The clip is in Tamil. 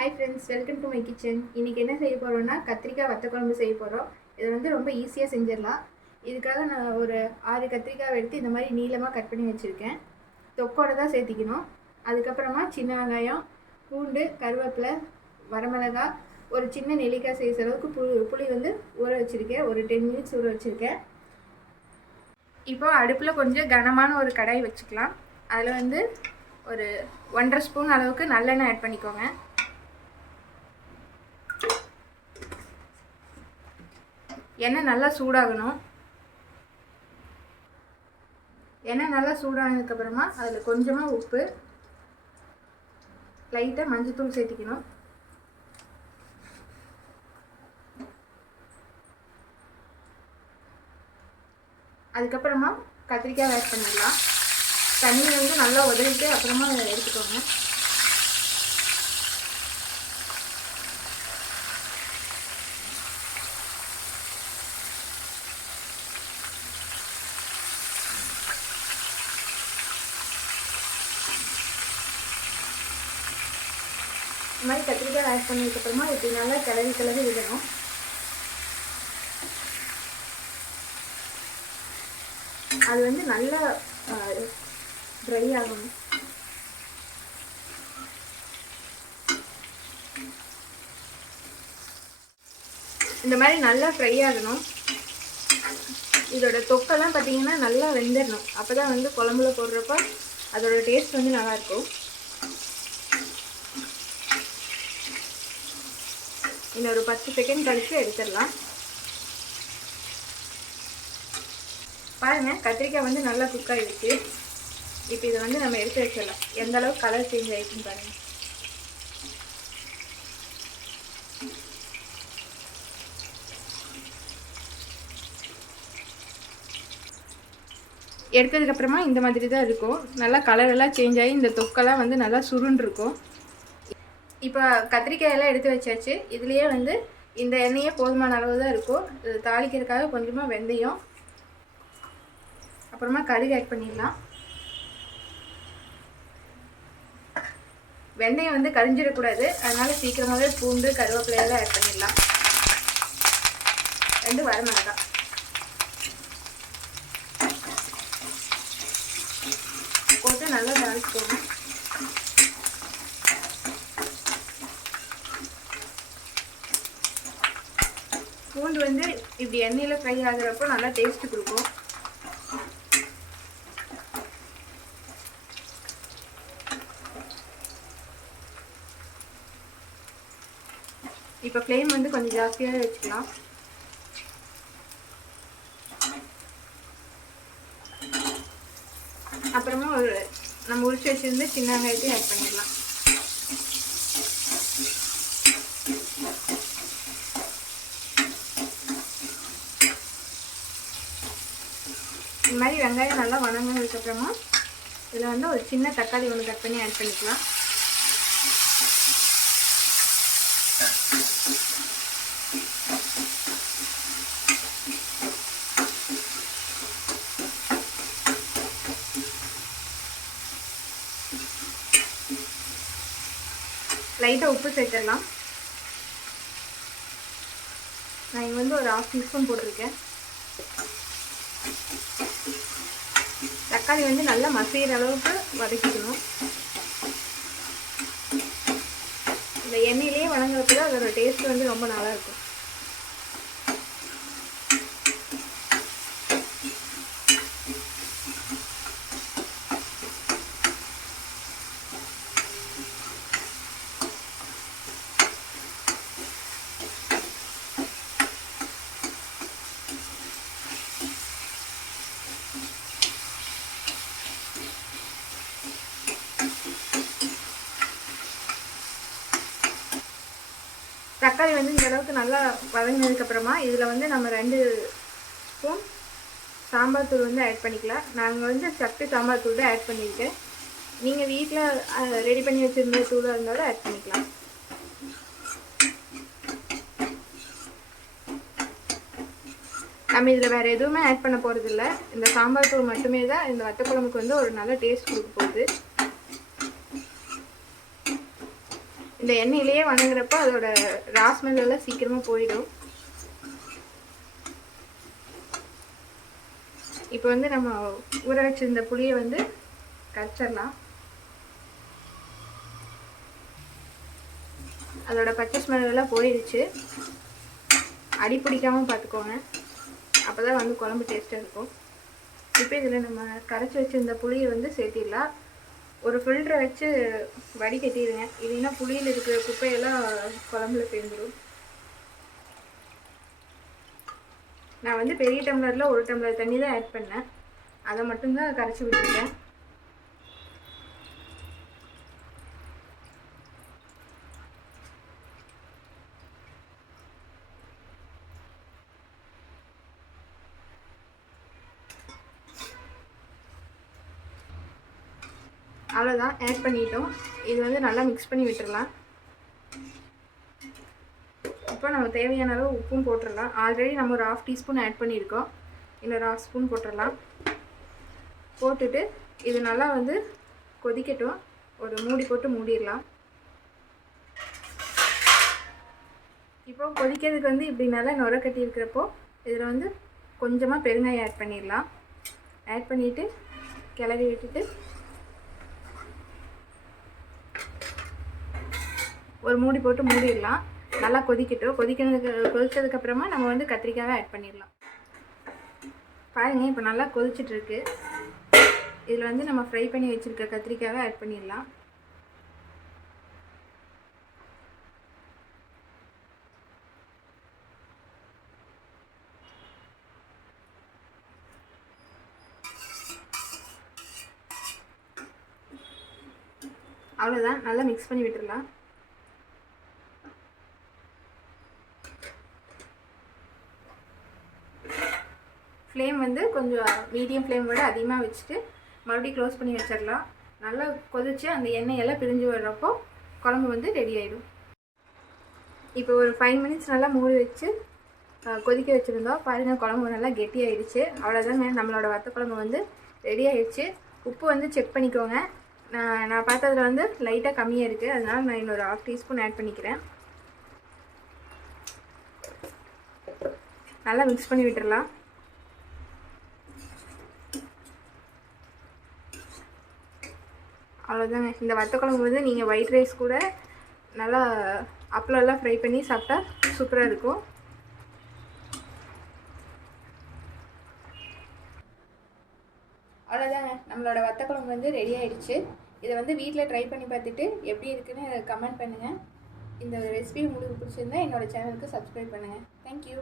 Hi friends, welcome to my kitchen. இன்றைக்கி என்ன செய்ய போகிறோன்னா கத்திரிக்காய் வத்த குழம்பு செய்ய போகிறோம். இது வந்து ரொம்ப ஈஸியாக செஞ்சிடலாம். இதுக்காக நான் ஒரு 6 கத்திரிக்காய் எடுத்து இந்த மாதிரி நீளமாக கட் பண்ணி வச்சுருக்கேன். தொக்கோடு தான் சேர்த்திக்கணும். அதுக்கப்புறமா சின்ன வெங்காயம், பூண்டு, கருவேப்பிலை, வரமிளகாய், ஒரு சின்ன நெல்லிக்காய் சைஸ் அளவுக்கு புளி வந்து ஊற வச்சுருக்கேன். ஒரு 10 மினிட்ஸ் ஊற வச்சுருக்கேன். இப்போ அடுப்பில் கொஞ்சம் கனமான ஒரு கடாய் வச்சுக்கலாம். அதில் வந்து ஒரு 1.5 ஸ்பூன் அளவுக்கு நல்லெண்ணெய் ஆட் பண்ணிக்கோங்க. எண்ணெய் நல்லா சூடாகணும். எண்ணெய் நல்லா சூடானதுக்கப்புறமா அதில் கொஞ்சமாக உப்பு, லைட்டாக மஞ்சள்தூள் சேர்த்திக்கணும். அதுக்கப்புறமா கத்திரிக்காய் ஆட் பண்ணிடலாம். தண்ணி வந்து நல்லா உதவிட்டு அப்புறமா எடுத்துக்கோங்க. இந்த மாதிரி கத்திரிக்காய் ஆட் பண்ணதுக்கப்புறமா இப்படி நல்லா கிளறி விடணும். அது வந்து நல்லா ட்ரை ஆகணும். இந்த மாதிரி நல்லா ஃப்ரை ஆகணும். இதோட தொக்கெல்லாம் பார்த்தீங்கன்னா நல்லா வெந்துடணும். அப்போ தான் வந்து குழம்புல போடுறப்ப அதோட டேஸ்ட் வந்து நல்லாயிருக்கும். இன்னும் ஒரு 10 செகண்ட் கழித்து எடுத்துடலாம். பாருங்கள், கத்திரிக்காய் வந்து நல்லா குக் ஆகிடுச்சு. இப்போ இதை வந்து நம்ம எடுத்து வச்சிடலாம். எந்த அளவுக்கு கலர் சேஞ்ச் ஆகிடுச்சுன்னு பாருங்கள். எடுத்ததுக்கப்புறமா இந்த மாதிரி தான் இருக்கும். நல்லா கலரெல்லாம் சேஞ்ச் ஆகி இந்த தொக்கெல்லாம் வந்து நல்லா சுருண்டு இருக்கும். இப்போ கத்திரிக்காயெல்லாம் எடுத்து வச்சாச்சு. இதுலேயே வந்து இந்த எண்ணெயே போதுமான அளவு தான் இருக்கும். இது தாளிக்கிறதுக்காக கொஞ்சமாக வெந்தயம், அப்புறமா கடுகு ஆட் பண்ணிடலாம். வெந்தயம் வந்து கரிஞ்சிடக்கூடாது, அதனால சீக்கிரமாகவே பூண்டு, கருவேப்பிலையெல்லாம் ஆட் பண்ணிடலாம். 2 வரமிளகாய் போட்டு நல்லா தாளிச்சுக்கோங்க. பூண்டு வந்து இப்படி எண்ணெயில் ஃப்ரை ஆகுறப்போ நல்லா டேஸ்ட் கொடுக்கும். இப்போ ஃப்ளேம் வந்து கொஞ்சம் ஜாஸ்தியாகவே வச்சுக்கலாம். அப்புறமா நம்ம உரிச்சு வச்சிருந்து சின்ன வெங்காயத்தையும் ஆட் பண்ணிடலாம். இந்த மாதிரி வெங்காயம் நல்லா வதங்கினதுக்கப்புறமா இதில் வந்து ஒரு சின்ன தக்காளி ஒன்று கட் பண்ணி ஆட் பண்ணிக்கலாம். லைட்டாக உப்பு சேர்த்துடலாம். நான் இங்கே வந்து ஒரு 1/2 டீஸ்பூன் போட்டிருக்கேன். தக்காளி வந்து நல்லா மசிகிற அளவுக்கு வதக்கிக்கணும். இந்த எண்ணெயிலேயே வதங்குறப்ப தான் அதோட டேஸ்ட் வந்து ரொம்ப நல்லாயிருக்கும். தக்காளி வந்து இந்த அளவுக்கு நல்லா வதங்கினதுக்கப்புறமா இதில் வந்து நம்ம 2 ஸ்பூன் சாம்பார் தூள் வந்து ஆட் பண்ணிக்கலாம். நாங்கள் வந்து சக்தி சாம்பார் தூள் தான் ஆட் பண்ணியிருக்கேன். நீங்கள் வீட்டில் ரெடி பண்ணி வச்சுருந்த தூளாக இருந்தாலும் ஆட் பண்ணிக்கலாம். நம்ம இதில் வேறு எதுவுமே ஆட் பண்ண போகிறதில்ல. இந்த சாம்பார் தூள் மட்டுமே தான் இந்த வத்த குழம்புக்கு வந்து ஒரு நல்ல டேஸ்ட் கொடுக்க போகுது. இந்த எண்ணெயிலேயே வணங்குறப்போ அதோட ரா ஸ்மெல் எல்லாம் சீக்கிரமாக போயிடும். இப்போ வந்து நம்ம ஊற வச்சிருந்த புளியை வந்து கரைச்சிடலாம். அதோட பச்சை ஸ்மெல் எல்லாம் போயிடுச்சு. அடி பிடிக்காமல் பார்த்துக்கோங்க, அப்போ தான் வந்து குழம்பு டேஸ்ட்டாக இருக்கும். இப்போ இதில் நம்ம கரைச்சி வச்சுருந்த புளியை வந்து சேர்த்திடலாம். ஒரு ஃபில்டரை வச்சு வடிகட்டிடுங்க, இல்லைன்னா புளியில் இருக்கிற குப்பையெல்லாம் குழம்புல சேர்ந்துடும். நான் வந்து பெரிய டம்ளரில் 1 டம்ளர் தண்ணி தான் ஆட் பண்ணேன், அதை மட்டும்தான் கரைச்சி விட்டுருக்கேன். அவ்வளோதான், ஆட் பண்ணிட்டோம். இது வந்து நல்லா மிக்ஸ் பண்ணி விட்டுடலாம். இப்போ நம்ம தேவையான அளவு உப்பும் போட்டுடலாம். ஆல்ரெடி நம்ம ஒரு 1/2 டீஸ்பூன் ஆட் பண்ணியிருக்கோம், இன்னொரு 1/2 ஸ்பூன் போட்டுடலாம். போட்டுட்டு இது நல்லா வந்து கொதிக்கட்டும். ஒரு மூடி போட்டு மூடிடலாம். இப்போ கொதிக்கிறதுக்கு வந்து இப்படி நல்லா நுர கட்டி இருக்கிறப்போ இதில் வந்து கொஞ்சமாக பெருங்காயம் ஆட் பண்ணிடலாம். ஆட் பண்ணிவிட்டு கிளறி விட்டுட்டு ஒரு மூடி போட்டு மூடிடலாம். நல்லா கொதிக்கட்டும். கொதிச்சதுக்கப்புறமா நம்ம வந்து கத்திரிக்காவை ஆட் பண்ணிடலாம். பாருங்கள், இப்போ நல்லா கொதிச்சிட்ருக்கு. இதில் வந்து நம்ம ஃப்ரை பண்ணி வச்சுருக்க கத்திரிக்காவை ஆட் பண்ணிடலாம். அவ்வளோதான், நல்லா மிக்ஸ் பண்ணி விட்டுடலாம். ஃப்ளேம் வந்து கொஞ்சம் மீடியம் ஃப்ளேம் விட அதிகமாக வச்சுட்டு மறுபடியும் க்ளோஸ் பண்ணி வச்சிடலாம். நல்லா கொதித்து அந்த எண்ணெயெல்லாம் பிரிஞ்சு வர்றப்போ குழம்பு வந்து ரெடி ஆகிடும். இப்போ ஒரு 5 மினிட்ஸ் நல்லா மூடி வச்சு கொதிக்க வச்சுருந்தோம். பாருங்கள், குழம்பு நல்லா கெட்டியாகிடுச்சு. அவ்வளோதாங்க, நம்மளோட வத்த குழம்பு வந்து ரெடி ஆகிடுச்சு. உப்பு வந்து செக் பண்ணிக்கோங்க. நான் பார்த்ததில் வந்து லைட்டாக கம்மியாக இருக்குது, அதனால் நான் இன்னொரு 1/2 டீஸ்பூன் ஆட் பண்ணிக்கிறேன். நல்லா மிக்ஸ் பண்ணி விட்டுடலாம். அவ்வளோதாங்க, இந்த வத்த குழம்பு வந்து நீங்கள் ஒயிட் ரைஸ் கூட நல்லா அப்பளம்லாம் ஃப்ரை பண்ணி சாப்பிட்டா சூப்பராக இருக்கும். அவ்வளோதாங்க, நம்மளோட வத்த குழம்பு வந்து ரெடி ஆகிடுச்சு. இதை வந்து வீட்டில் ட்ரை பண்ணி பார்த்துட்டு எப்படி இருக்குன்னு கமெண்ட் பண்ணுங்கள். இந்த ரெசிபி உங்களுக்கு பிடிச்சிருந்தா என்னோடய சேனலுக்கு சப்ஸ்கிரைப் பண்ணுங்கள். தேங்க்யூ.